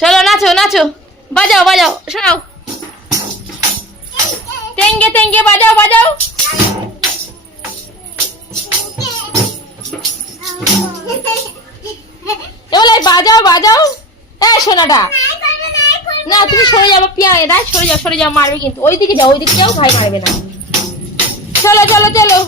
চলো নাচো নাচো, বাজাও বাজাও, শোনাও, তেঙ্গে তেঙ্গে বাজাও বাজাও। এবার বাজাও বাজাও। হ্যাঁ সোনাটা, না তুমি সরে যাবো, পিয়া সরে যাও, সরে যাও, মারবে কিন্তু। ওইদিকে যাও, ওইদিকে যাও, ভাই মারবে না। চলো চলো চলো।